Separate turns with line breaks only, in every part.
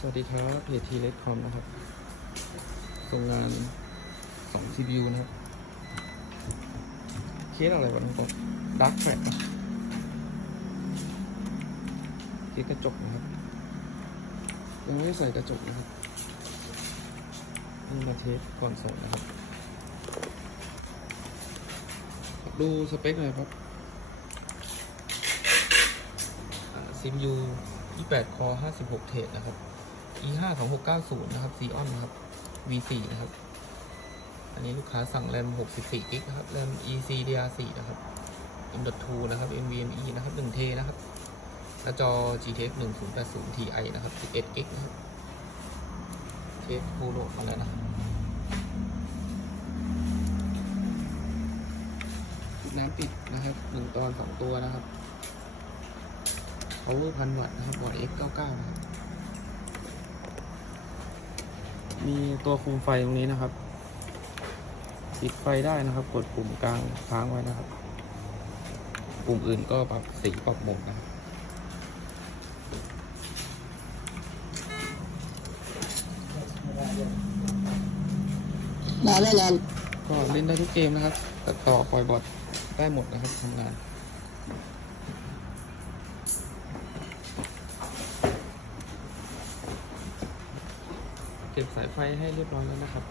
สวัสดีครับเพจทีเล็กคอมนะครับส่งงานสอง CPU นะครับ เคสอะไรวะน้องป๊อปดักแฟลนะเคสกระจกนะครับ ยังไม่ได้ใส่กระจกนะครับนี่มาเทสก่อนส่งนะครับ ดูสเปคหน่อยครับซิมยู28 คอ 56 เทรดนะครับ e 5 2 6 9 0นะครับซีออนนะครับ v4 นะครับ อันนี้ลูกค้าสั่งแรม64กิกนะครับแรม ec dr4 นะครับ m.2 นะครับ nvme นะครับ1เทนะครับหน้าจอ gtx 1080 ti นะครับ11กิกนะครับเคสฟูโหลดมาแล้วนะครับน้ำปิดนะครับ1ตอน2ตัวนะครับ power พันวัตต์นะครับบอร์ด X99 นะครับ มีตัวคุมไฟตรงนี้นะครับปิดไฟได้นะครับ กดปุ่มกลางค้างไว้นะครับ ปุ่มอื่นก็ปรับสีปรับโหมดนะครับ
มาแน่นอน
ก็เล่นได้ทุกเกมนะครับตัดต่อปล่อยบอทได้หมดนะครับทำงาน เก็บสายไฟให้เรียบร้อยแล้วนะครับ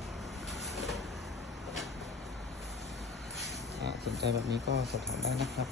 สนใจแบบนี้ก็สอบถามได้นะครับ